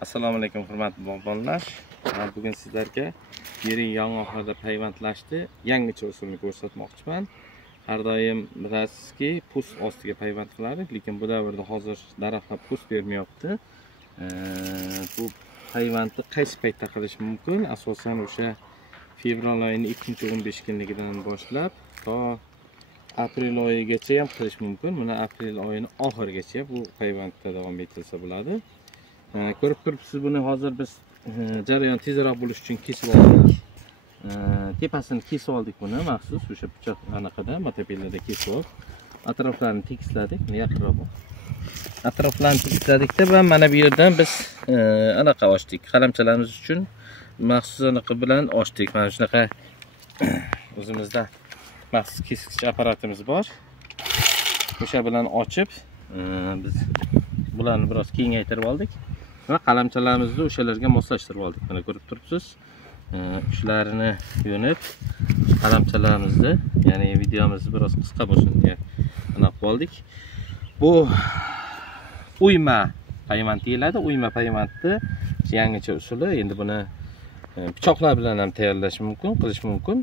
Assalomu alaykum hurmatli bog'bonlar. Men bugun sizlarga yirik yong'oqlarda payvandlashni yangicha usulni ko'rsatmoqchiman. Har doim bilasizki, pust ostiga payvand qiladi, lekin bu davrda hozir daraxtlar pust bermayapti. Bu payvandni qaysi paytda qilish mumkin? Asosan o'sha fevral oyining 2-15 kunligidan boshlab to aprel oyigacha ham qilish mumkin. Buni aprel oyining oxirigacha bu payvandda davom etilsa bo'ladi. Ko'rib turibsiz, buni hozir biz jarayon tezroq bo'lish uchun kesib oldik. Tepasini kesib oldik buni maxsus o'sha pichoq anaqada, motopellada kesib oldik. Atroflarini tekisladik, yaqinroq. Atroflarini tekisladik-da va mana bu yerdan biz anaqa ochdik. Qalamchalarimiz uchun maxsus anaqa bilan ochdik. Mana shunaqa o'zimizda maxsus keskich apparatimiz bor. O'sha bilan ochib, biz bularni biroz kengaytirib oldik. Va qalamchalarimizni o'shalarga moslashtirib oldik. Mana ko'rib turibsiz. Uchlarini yo'nib, qalamchalarimizni, ya'ni videomizni biroz qisqa bo'lsin deya anaqa oldik. Bu uyma payvand deyiladi. Uyma payvandni yangicha usuli. Endi buni pichoqlar bilan ham tayyorlash mumkin, qilish mumkin.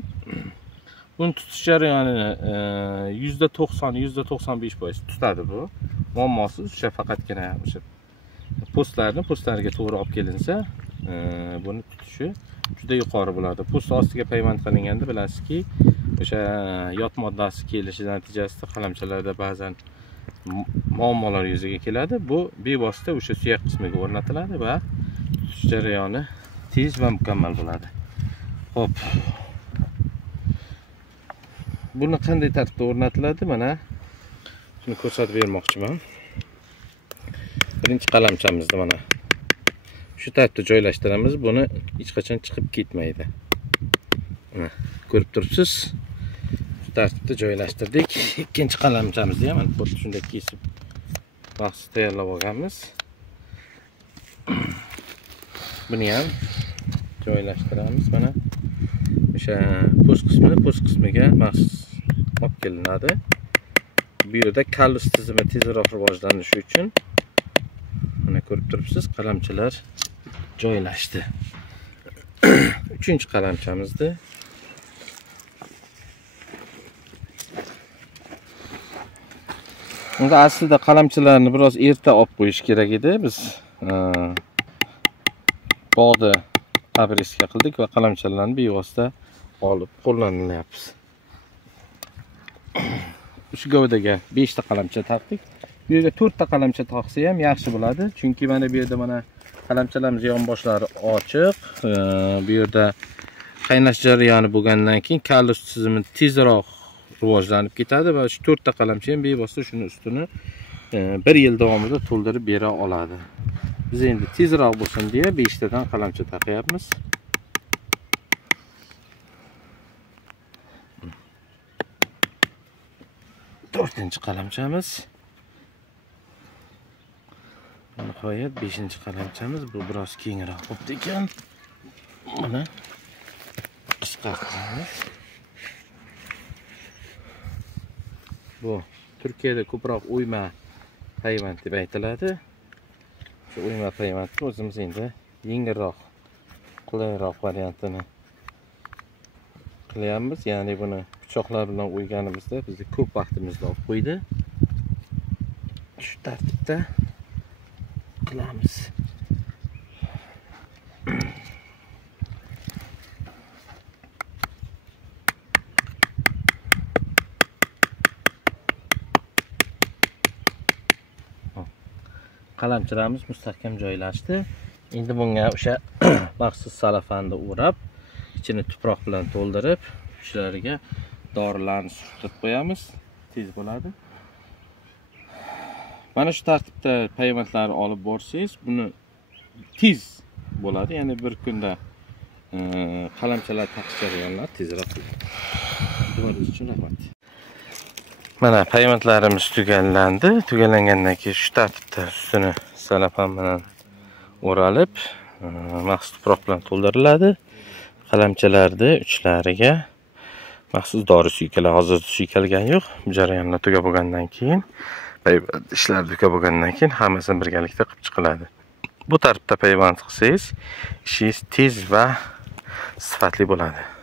Buni tutish jarayonini %90-95% tutadi bu. Muammosiz, o'sha faqatgina o'sha postlarga to'g'ri olib kelinsa, buni tutishi juda yuqori bo'ladi. Post ostiga payvand qilinganda bilasizki, o'sha yot moddasi kelishi natijasida qalamchalarda ba'zan muammolar yuzaga keladi. Bu bevosita o'sha suyak qismiga o'rnatiladi va tutish jarayoni tez va mukammal bo'ladi. Xo'p. Buni qanday tartibda o'rnatiladi? Mana shuni ko'rsatib bermoqchiman. Birinchi qalamchamizni mana shu tartibda joylashtiramiz. Buni hech qachon chiqib ketmaydi. Mana ko'rib turibsiz. Shu tartibda joylashtirdik. Ikkinchi qalamchamizni ham mana xuddi shunday kesib maxsus tayyorlab olganmiz. Buni ham joylashtiramiz. Mana o'sha post qismiga maxsus olib kelinadi. Bu yerda kallus tizimi tezroq rivojlanishi uchun mana ko'rib turibsiz, qalamchalar joylashdi. Uchinchi qalamchamizni unda aslida qalamchalarni biroz erta olib qo'yish kerak edi. Biz bog'da abreska qildik va qalamchalarni bevosita olib qo'llanyapmiz. Shu gavdaga 5 ta qalamcha taqdik. Bu yerga 4 ta qalamcha taqsa ham yaxshi bo'ladi. Chunki mana bu yerda mana qalamchalarimiz yonboshlari ochiq. Bu yerda qaynash jarayoni bo'lgandan keyin kallus tizimi tezroq rivojlanib ketadi va shu 4 ta qalamcha ham bevosita shuni ustini 1 yil davomida to'ldirib bera oladi. Biz endi tezroq bo'lsin deya 5 tadan qalamcha taqyapmiz. To'rtinchi qalamchamiz. Nihoyat 5-qalamchamiz. Bu biroz kengroq bo'ldi ekan. Mana qisqartiramiz. Bu Turkiyada ko'proq uyma payvand deb aytiladi. Shu uyma payvandni o'zimiz endi yengilroq, qulayroq variantini qilyapmiz. Ya'ni buni pichoqlar bilan o'yganimizda bizga ko'p vaqtimizni olib qo'ydi. Shu tartibda qilamiz. Qalamchalarimiz mustahkam joylashdi. Endi bunga o'sha maxsus salafanni o'rab, ichini tuproq bilan to'ldirib, uchlariga dorilarni surtib qo'yamiz. Tez bo'ladi. Mana shu tartibda payvandlarni olib borsangiz, buni tez bo'ladi. Ya'ni bir kunda qalamchalar taqish jarayonlari tezroq bo'ladi. E'tiboringiz uchun rahmat. Mana payvandlarimiz tugallandi. Tugallangandan keyin shu tartibda ustini salafan bilan o'ralib, maxsus tuproq bilan to'ldiriladi. Qalamchalarni uchlariga maxsus dori suykalari, hozir suykalgan yo'q. Jarayonlar tugab bo'lgandan keyin, ishlar tugab bo'lgandan keyin hammasini birgalikda qilib chiqiladi. bu tartibda payvand qilsangiz, ishingiz tez va sifatli bo'ladi.